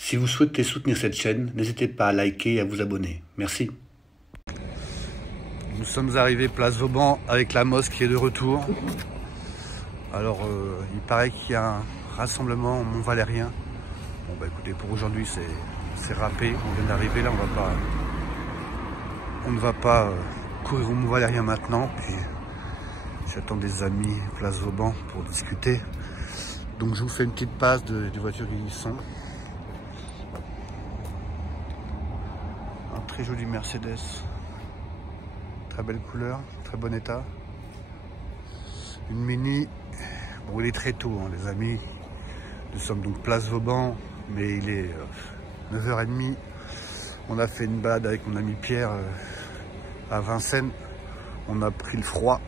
Si vous souhaitez soutenir cette chaîne, n'hésitez pas à liker et à vous abonner. Merci. Nous sommes arrivés place Vauban avec la MOS qui est de retour. Alors, il paraît qu'il y a un rassemblement au Mont-Valérien. Bon, bah écoutez, pour aujourd'hui, c'est râpé. On vient d'arriver là, on ne va pas courir au Mont-Valérien maintenant. Puis, j'attends des amis place Vauban pour discuter. Donc, je vous fais une petite passe des voitures qui y sont. Un très joli Mercedes. Très belle couleur, très bon état. Une Mini. Bon, il est très tôt, hein, les amis. Nous sommes donc place Vauban, mais il est 9h30. On a fait une balade avec mon ami Pierre à Vincennes. On a pris le froid.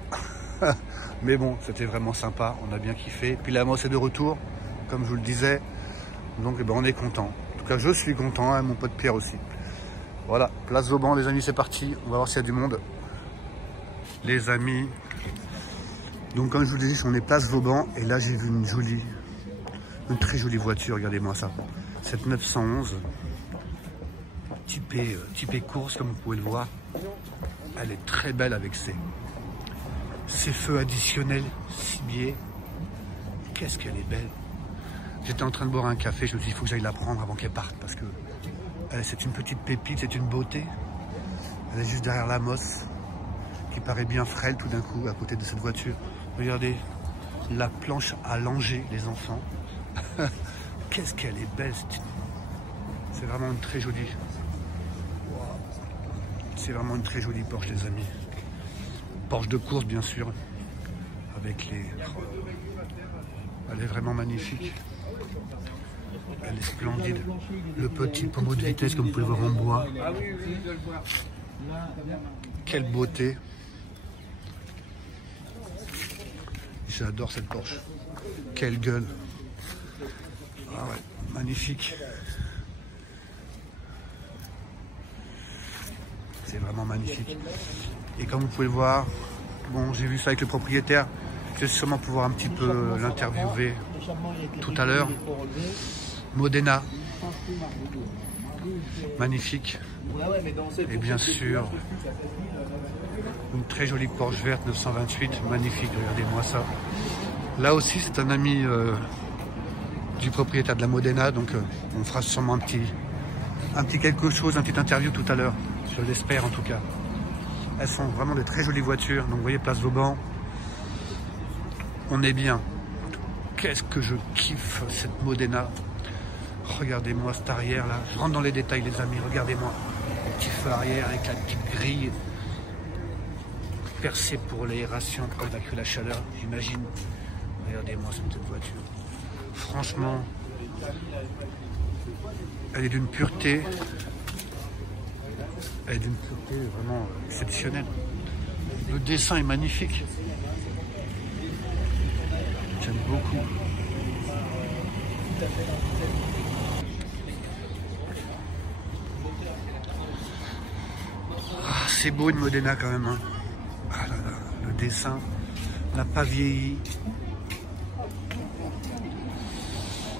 Mais bon, c'était vraiment sympa. On a bien kiffé. Puis la MOS est de retour, comme je vous le disais. Donc eh ben, on est content. En tout cas, je suis content, hein, mon pote Pierre aussi. Voilà, place Vauban, les amis, c'est parti. On va voir s'il y a du monde. Les amis. Donc comme je vous l'ai dit, on est place Vauban. Et là, j'ai vu une très jolie voiture. Regardez-moi ça. Cette 911. Typée course, comme vous pouvez le voir. Elle est très belle avec ses feux additionnels, 6 biais. Qu'est-ce qu'elle est belle. J'étais en train de boire un café. Je me suis dit, il faut que j'aille la prendre avant qu'elle parte. Parce que c'est une petite pépite, c'est une beauté. Elle est juste derrière la MOS, qui paraît bien frêle tout d'un coup à côté de cette voiture. Regardez, la planche à langer, les enfants. Qu'est-ce qu'elle est belle. C'est vraiment une très jolie. C'est vraiment une très jolie Porsche, les amis. Porsche de course, bien sûr. Avec les... Elle est vraiment magnifique. Elle est splendide. Le petit pommeau de vitesse, comme vous pouvez voir en bois. Quelle beauté. J'adore cette Porsche. Quelle gueule. Ah ouais, magnifique. C'est vraiment magnifique. Et comme vous pouvez le voir, bon, j'ai vu ça avec le propriétaire. Je vais sûrement pouvoir un petit peu l'interviewer tout à l'heure. Modena. Magnifique. Et bien sûr, une très jolie Porsche verte 928. Magnifique, regardez-moi ça. Là aussi, c'est un ami du propriétaire de la Modena. Donc, on fera sûrement un petit quelque chose, un petit interview tout à l'heure. Je l'espère en tout cas. Elles sont vraiment de très jolies voitures. Donc vous voyez, place Vauban. On est bien. Qu'est-ce que je kiffe cette Modena. Regardez-moi cette arrière là. Je rentre dans les détails les amis. Regardez-moi. Le petit feu arrière avec la petite grille percée pour l'aération, pour évacuer la chaleur. J'imagine. Regardez-moi cette petite voiture. Franchement, elle est d'une pureté. Elle est d'une pureté vraiment exceptionnelle. Le dessin est magnifique. J'aime beaucoup. Ah, c'est beau une Modena quand même. Hein. Ah là là, le dessin n'a pas vieilli.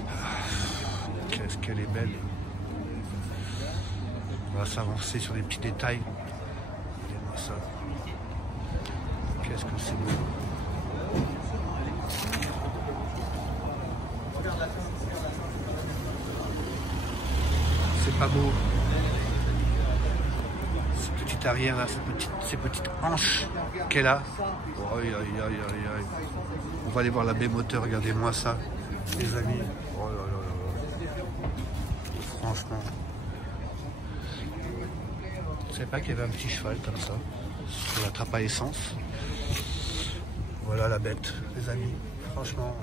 Ah, qu'est-ce qu'elle est belle. On va s'avancer sur les petits détails. Regardez-moi ça. Qu'est-ce que c'est beau. C'est pas beau. Ce petit arrière là, ces petites hanches qu'elle a. Oh, aïe, aïe, aïe, aïe, aïe. On va aller voir la baie moteur, regardez-moi ça, les amis. Oh là là là. Franchement. Je ne savais pas qu'il y avait un petit cheval comme ça, sur la trappe à essence. Voilà la bête, les amis. Franchement,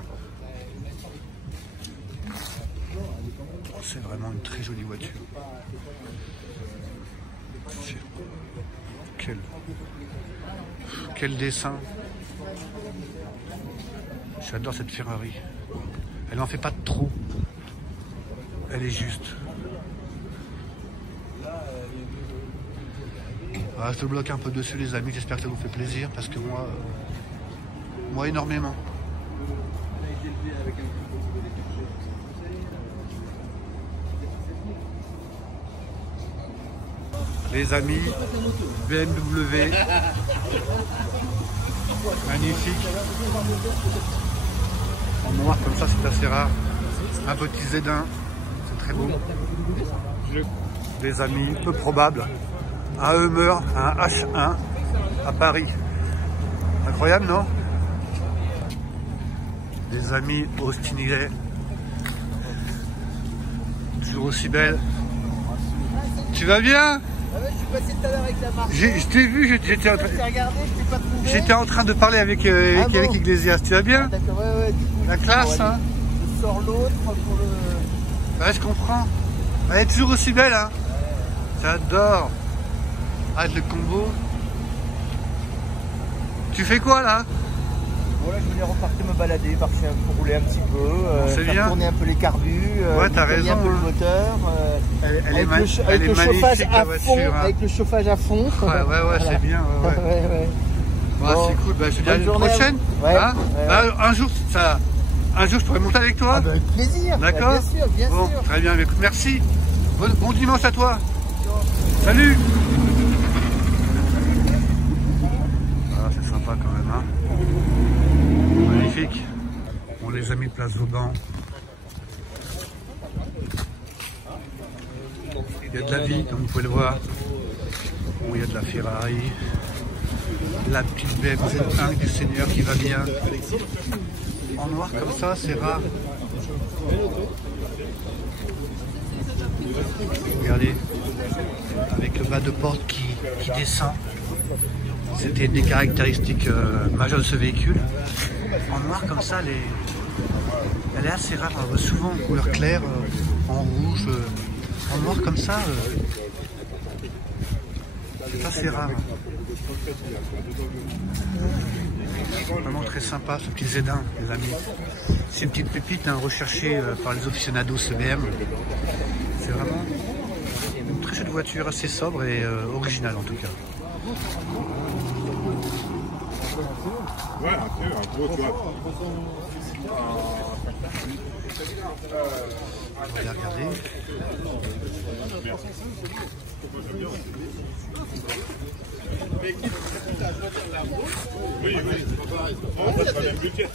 c'est vraiment une très jolie voiture. Quel dessin. J'adore cette Ferrari. Elle n'en fait pas de trop. Elle est juste. Ah, je te bloque un peu dessus les amis, j'espère que ça vous fait plaisir parce que moi énormément. Les amis, BMW. Magnifique. En noir comme ça, c'est assez rare. Un petit Zedin, c'est très beau. Des amis, peu probable. Un Hummer, un H1 à Paris. Incroyable, non? Des amis Austinillet. Toujours aussi belle. Tu vas bien? Ah ouais, je suis passé tout à l'heure avec la marque. Je t'ai vu, j'étais en train de parler avec Iglesias. Tu vas bien? D'accord, ouais, du coup. La classe, hein? Je sors l'autre pour le... Ouais, je comprends. Elle est toujours aussi belle, hein? J'adore. Arrête le combo. Tu fais quoi, là? Bon, là, je voulais repartir me balader, marcher un peu, rouler un petit peu, c'est faire bien. Tourner un peu les carbus, ouais, t'as raison, un peu hein. le moteur, avec le chauffage à fond, hein. Avec le chauffage à fond. Ouais, voilà. C'est bien. Ouais. Bon, c'est cool. Bah, je te dis à une prochaine. Ouais, hein bah, un jour, je pourrais monter avec toi. Ah bah, avec plaisir. D'accord. Bien sûr, bien sûr. Très bien. Écoute, merci. Bon dimanche à toi. Salut. Ah, c'est sympa quand même, hein. Magnifique. Bon, les amis, place Vauban. Il y a de la vie, comme vous pouvez le voir. Bon, il y a de la Ferrari. La petite BMW Z1 du Seigneur qui va bien. En noir comme ça, c'est rare. Regardez, avec le bas de porte qui descend. C'était une des caractéristiques majeures de ce véhicule. En noir comme ça, elle est assez rare. On voit souvent en couleur claire, en rouge, en noir comme ça. C'est assez rare. Vraiment très sympa ce petit Zedin, les amis. C'est une petite pépite recherchée par les aficionados BM. C'est vraiment une très chouette voiture, assez sobre et originale en tout cas. Ouais, un gros, tu vois. Regardez. Oui. On va pas même budget,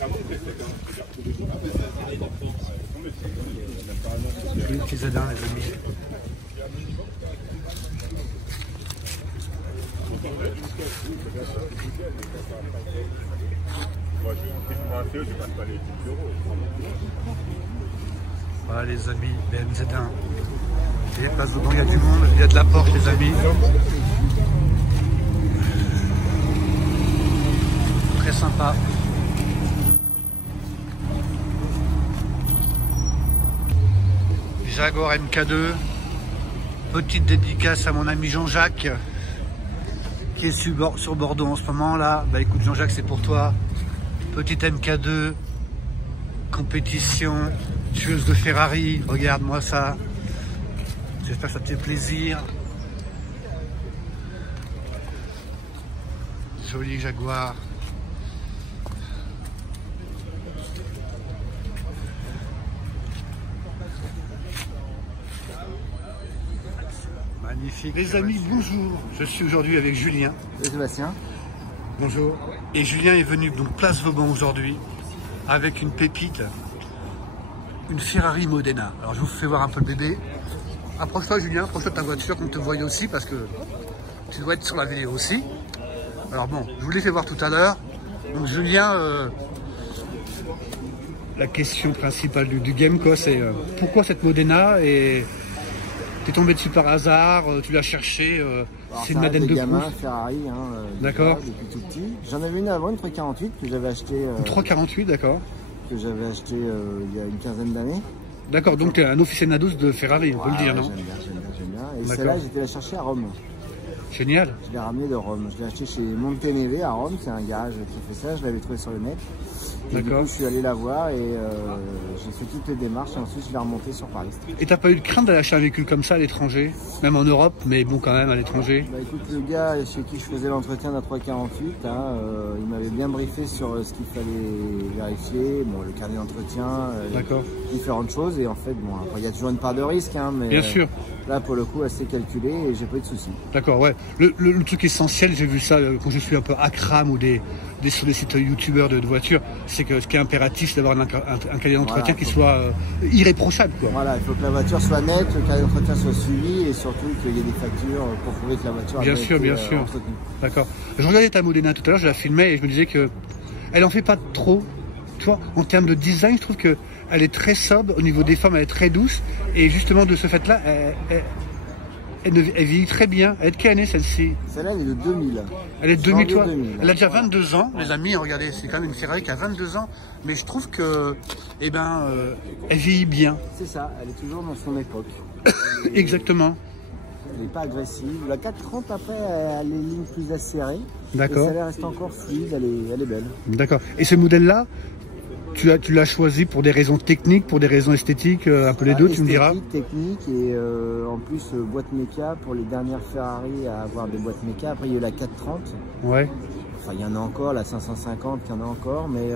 Le petit Zedin, les amis. Voilà les amis, BMW Z1. Et place Vauban, il y a du monde, il y a de la Porsche les amis. Très sympa. Jaguar MK2. Petite dédicace à mon ami Jean-Jacques qui est sur Bordeaux en ce moment là. Bah écoute Jean-Jacques, c'est pour toi. Petite MK2, compétition, tueuse de Ferrari, regarde-moi ça. J'espère que ça te fait plaisir. Joli Jaguar. Magnifique. Les amis, bonjour. Je suis aujourd'hui avec Julien. Et Sébastien. Bonjour. Et Julien est venu donc place Vauban aujourd'hui avec une pépite, une Ferrari Modena. Alors je vous fais voir un peu le bébé. Approche-toi Julien, approche-toi de ta voiture qu'on te voie aussi parce que tu dois être sur la vidéo aussi. Alors bon, je vous l'ai fait voir tout à l'heure. Donc Julien, la question principale du game quoi, c'est pourquoi cette Modena et t'es tombé dessus par hasard, tu l'as cherché, c'est une Madeleine de gamin, Proust. Ferrari, D'accord. Depuis tout petit. J'en avais une avant, une 348 que j'avais acheté. Une 348, d'accord. Que j'avais acheté il y a une quinzaine d'années. D'accord, donc tu es un aficionado de Ferrari, on peut le dire, non? J'aime bien. Et celle-là, j'étais la chercher à Rome. Génial. Je l'ai ramenée de Rome. Je l'ai acheté chez Monteneve à Rome, c'est un garage qui fait ça. Je l'avais trouvé sur le net. Et du D'accord. coup, je suis allé la voir et j'ai fait toutes les démarches et ensuite je l'ai remontée sur Paris. Et t'as pas eu de crainte d'aller acheter un véhicule comme ça à l'étranger? Même en Europe, mais bon, quand même, à l'étranger. Bah écoute, le gars chez qui je faisais l'entretien d'un 348, il m'avait bien briefé sur ce qu'il fallait vérifier, bon, le carnet d'entretien, D'accord. différentes choses. Et en fait, bon, après, il y a toujours une part de risque, hein, mais Bien sûr. là, pour le coup, assez calculé et j'ai pas eu de soucis. D'accord, ouais. Le truc essentiel, j'ai vu ça quand je suis un peu à Kram ou sur des sites youtubeurs de voitures, c'est que ce qui est impératif, c'est d'avoir un cahier d'entretien Voilà, qui soit irréprochable, quoi. Voilà, il faut que la voiture soit nette, le carnet d'entretien soit suivi et surtout qu'il y ait des factures pour prouver que la voiture Bien a sûr, été bien sûr. entretenue. D'accord. Je regardais ta Modena tout à l'heure, je la filmais et je me disais que elle en fait pas trop. Tu vois, en termes de design, je trouve que elle est très sobre. Au niveau des formes, elle est très douce. Et justement, de ce fait-là, elle vieillit très bien. Elle est de quelle année celle-ci? Celle-là, elle est de 2000. Elle est de 2000, toi. 2000, Elle a déjà 22 ans, les amis. Regardez, c'est quand même une Ferrari qui a 22 ans. Mais je trouve que, elle vieillit bien. C'est ça, elle est toujours dans son époque. Exactement. Elle n'est pas agressive. La 430, après, elle a les lignes plus acérées. D'accord. Et ça reste encore fluide, elle est belle. D'accord. Et ce modèle-là, tu l'as choisi pour des raisons techniques, pour des raisons esthétiques, un peu les deux, tu me diras. Technique et en plus boîte méca pour les dernières Ferrari à avoir des boîtes méca. Après, il y a eu la 430. Ouais. Enfin, il y en a encore, la 550, il y en a encore, mais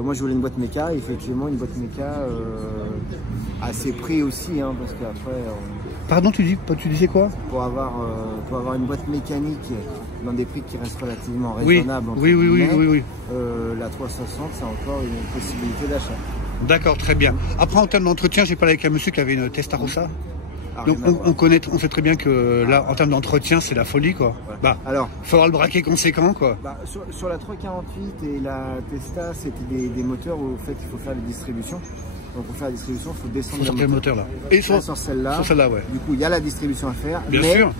moi je voulais une boîte méca, et effectivement une boîte méca à ses prix aussi, hein, parce qu'après Pardon, tu disais quoi? pour avoir une boîte mécanique dans des prix qui restent relativement Oui, raisonnables, oui. la 360 c'est encore une possibilité d'achat. D'accord, très bien. Après, en termes d'entretien, j'ai parlé avec un monsieur qui avait une Testarossa. Ah, Donc rien à voir. on sait très bien que là, en termes d'entretien, c'est la folie, quoi. Ouais. Bah, Alors, faut avoir le braquet conséquent, quoi. sur la 348 et la Testa, c'était des moteurs où en fait il faut faire les distributions. Donc pour faire la distribution, il faut descendre Sur le quel moteur là? Et sur celle-là. Sur celle-là, ouais. Du coup, il y a la distribution à faire. Bien mais sûr.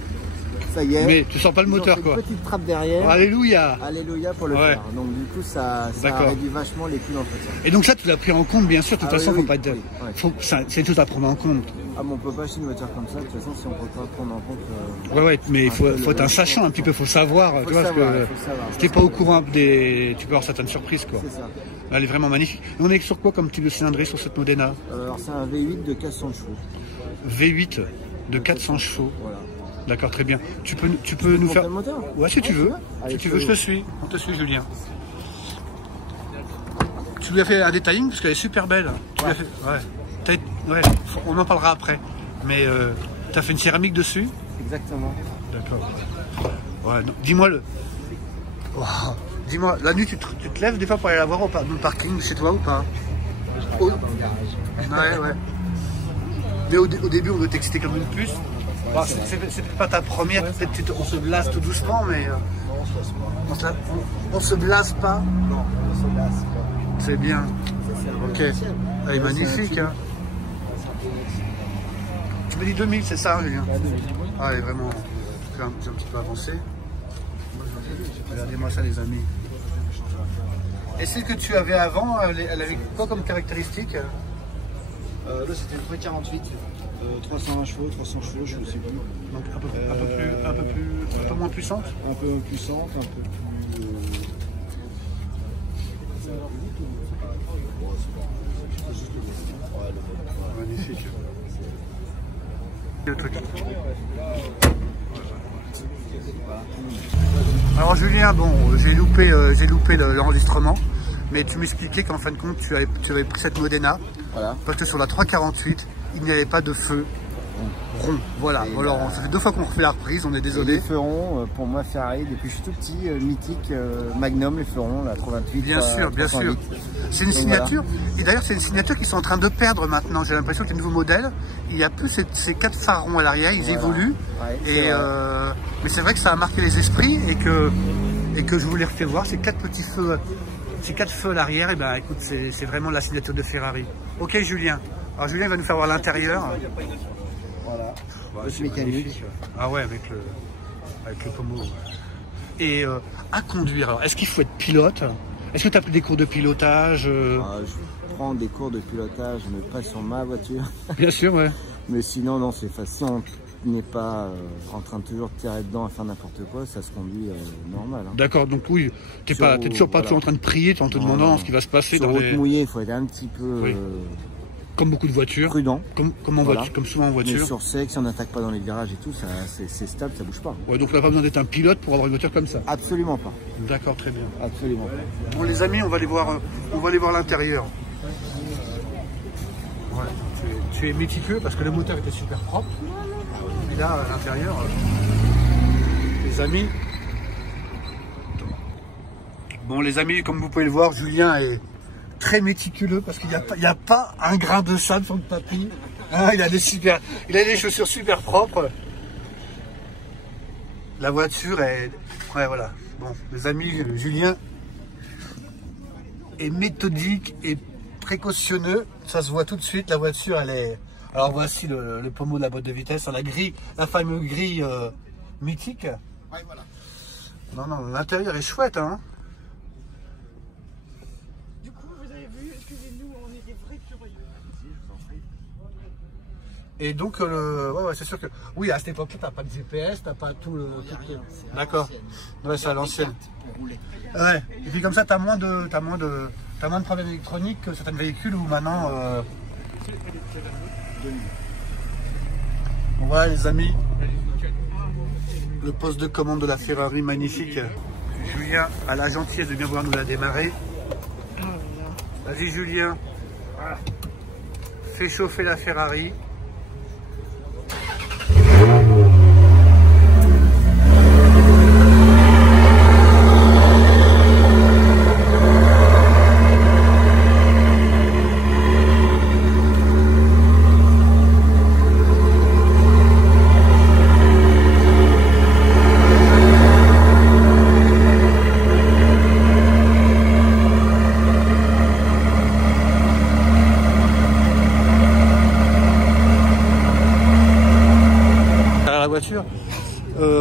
Ça y est. Mais tu sens pas le ils ont moteur, fait quoi. Une petite trappe derrière. Alléluia. Alléluia pour le Ouais. faire. Donc du coup, ça réduit vachement les coûts d'entretien. Et donc ça, tu l'as pris en compte, bien sûr. De toute façon, oui, faut pas être. oui, ouais. C'est une chose à prendre en compte. Ah bon, on peut pas acheter une voiture comme ça. De toute façon, si on peut pas prendre en compte. Ouais, mais il faut être un le- sachant un petit peu. Faut savoir. Faut Tu vois, savoir, parce faut que savoir. si t'es pas au courant tu peux avoir certaines surprises, quoi. C'est ça. Elle est vraiment magnifique. Et on est sur quoi comme type de cylindrée sur cette Modena? Alors c'est un V8 de 400 chevaux. V8 de 400 chevaux. Voilà. D'accord, très bien. Tu peux nous faire... Le moteur. Ouais, si tu veux. Allez, Si tu veux, je te suis. On te suit, Julien. Tu lui as fait un detailing parce qu'elle est super belle. Tu lui as fait... Ouais. On en parlera après. Mais tu as fait une céramique dessus? Exactement. D'accord. Ouais, dis-moi dis-moi, la nuit tu te lèves des fois pour aller la voir dans le parking chez toi ou pas? Ouais. Mais au début on veut t'exciter comme une puce. Bon, c'est peut-être pas ta première, peut-être on se blase tout doucement, mais on se blase pas. Non, on se lasse. C'est bien. Ok. Elle est magnifique. Hein. Tu me dis 2000, c'est ça, Julien? Ah, elle est vraiment. J'ai un petit peu avancé. Regardez-moi ça, les amis. Et celle que tu avais avant, elle avait quoi comme caractéristique? Là, c'était une 348. 320 chevaux, 300 chevaux, je ne sais plus. Donc un peu moins puissante? Un peu puissante, un peu plus. Magnifique. Le truc. Alors Julien, bon, j'ai loupé l'enregistrement, mais tu m'expliquais qu'en fin de compte, tu avais pris cette Modena, Voilà. parce que sur la 348, il n'y avait pas de feu rond. Voilà. Et Alors, ça fait 2 fois qu'on refait la reprise, on est Et désolé. les feux ronds, pour moi, Ferrari, depuis que je suis tout petit, mythique, Magnum, les feux ronds, la 328. Bien sûr, bien sûr. 308. C'est une Donc, signature, et d'ailleurs c'est une signature qu'ils sont en train de perdre maintenant. J'ai l'impression que les nouveaux modèles, il n'y a plus ces 4 phares ronds à l'arrière, ils Voilà. évoluent. Ouais, c'est Et, vrai. mais c'est vrai que ça a marqué les esprits et que je vous les refais voir, ces 4 petits feux, ces 4 feux à l'arrière, et ben écoute, c'est vraiment la signature de Ferrari. Ok Julien, alors Julien va nous faire voir l'intérieur. Voilà. C'est mécanique. magnifique. Ah ouais, avec le pommeau. Et à conduire, alors est-ce qu'il faut être pilote? Est-ce que tu as pris des cours de pilotage? Je prends des cours de pilotage, mais pas sur ma voiture. Bien sûr, ouais. Mais sinon, non, c'est facile. n'es pas en train de toujours te tirer dedans à faire n'importe quoi, ça se conduit normal. Hein. D'accord, donc oui, t'es toujours pas toujours en train de prier, en te demandant ce qui va se passer sur dans route les... mouillée, il faut être un petit peu comme beaucoup de voitures. Prudent. Comme souvent en voiture. Mais sur sec, si on n'attaque pas dans les virages et tout, c'est stable, ça bouge pas. Ouais, donc on n'a pas besoin d'être un pilote pour avoir une voiture comme ça. Absolument pas. D'accord, très bien. Absolument pas. Bon les amis, on va aller voir l'intérieur. Ouais, tu es méticuleux parce que le moteur était super propre. Et là, à l'intérieur, les amis. Bon les amis, comme vous pouvez le voir, Julien est très méticuleux parce qu'il n'y a pas un grain de sable sur le tapis. Hein, il a des chaussures super propres. La voiture est... Ouais, voilà. Bon, les amis, Julien est méthodique et précautionneux. Ça se voit tout de suite. La voiture, elle est... Alors voici le pommeau de la boîte de vitesse. La fameuse grille mythique. Ouais, voilà. Non, non, l'intérieur est chouette, hein. Et donc, ouais, c'est sûr que... Oui, à cette époque-là, t'as pas de GPS, t'as pas tout le... D'accord. Ouais, c'est à l'ancienne. Ouais. Et puis comme ça, t'as moins de problèmes électroniques que certains véhicules où maintenant... Voilà les amis. Le poste de commande de la Ferrari, magnifique. Julien a la gentillesse de bien vouloir nous la démarrer. Vas-y Julien. Fais chauffer la Ferrari.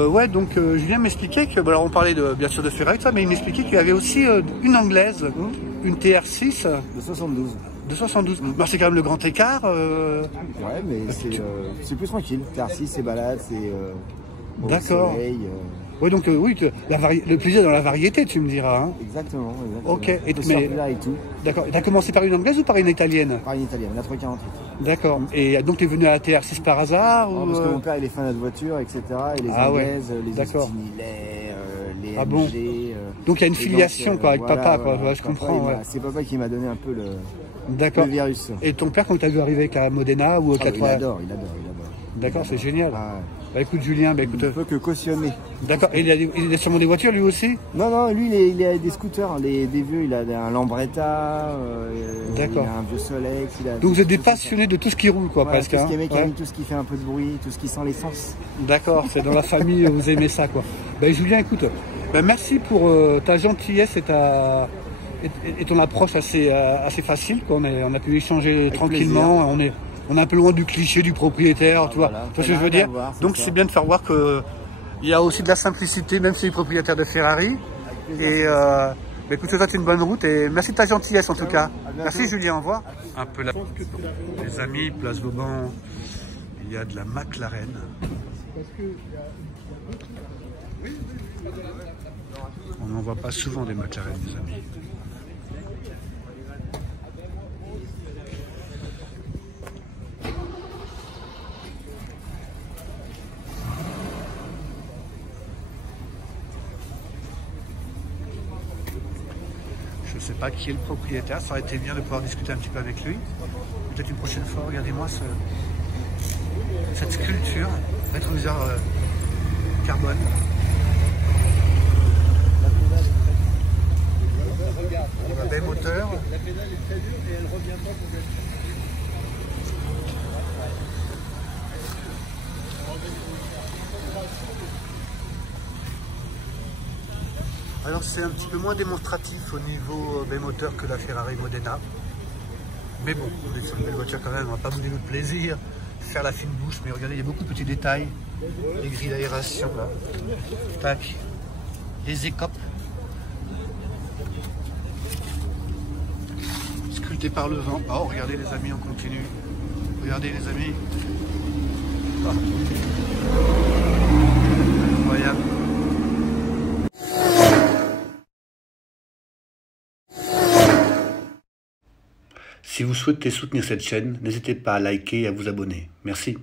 Ouais, donc Julien m'expliquait que, bon, alors on parlait bien sûr de Ferrari, mais il m'expliquait qu'il y avait aussi une anglaise, une TR6 de 72. De 72. Bah, c'est quand même le grand écart. Ouais, mais c'est plus tranquille. TR6, c'est balade, c'est d'accord. Ouais, donc oui, le plaisir dans la variété, tu me diras. Hein. Exactement. Ok. Et tout. D'accord. Tu as commencé par une anglaise ou par une italienne? Par une italienne, la 348. D'accord. Et donc tu es venu à la TR6 par hasard ou... Parce que mon père il est fan de voiture, etc. Et les anglaises, les Austin, les MG. Bon. Donc il y a une filiation donc, quoi, avec voilà, papa, quoi. Voilà, je comprends. Ouais. C'est papa qui m'a donné un peu le virus. Et ton père, quand tu as vu arriver avec la Modena ou il adore. D'accord, c'est génial. Bah écoute Julien, il ne peut que cautionner. D'accord, et il a sûrement des voitures lui aussi? Non, lui il a des scooters, des vieux, il a un Lambretta, il a un vieux Solex. Donc vous êtes des passionnés de tout ce qui roule quoi, voilà, presque. Tout ce qui est mécanique, tout ce qui fait un peu de bruit, tout ce qui sent l'essence. D'accord, c'est dans la famille, vous aimez ça quoi. Ben Julien, écoute, merci pour ta gentillesse et ton approche assez facile, quoi. On a pu échanger avec tranquillement, on est un peu loin du cliché du propriétaire, tu vois, tu vois ce que je veux dire. Donc c'est bien de faire voir que il y a aussi de la simplicité, même si les propriétaires de Ferrari. Et écoute, je te souhaite une bonne route et merci de ta gentillesse en tout cas. Merci Julien, au revoir. Un peu les amis, place Vauban, il y a de la McLaren. On n'en voit pas souvent des McLaren, les amis. Je ne sais pas qui est le propriétaire, ça aurait été bien de pouvoir discuter un petit peu avec lui. Peut-être une prochaine fois, regardez-moi cette sculpture, rétroviseur carbone. La baie moteur. La pédale est très dure et elle revient pas complètement. Alors c'est un petit peu moins démonstratif au niveau baie moteur que la Ferrari Modena. Mais bon, on est sur une belle voiture quand même, on va pas bouder notre plaisir, faire la fine bouche, mais regardez, il y a beaucoup de petits détails. Les grilles d'aération là. Tac. Les écopes. Sculpté par le vent. Oh, regardez les amis, on continue. Regardez les amis. Incroyable. Si vous souhaitez soutenir cette chaîne, n'hésitez pas à liker et à vous abonner. Merci.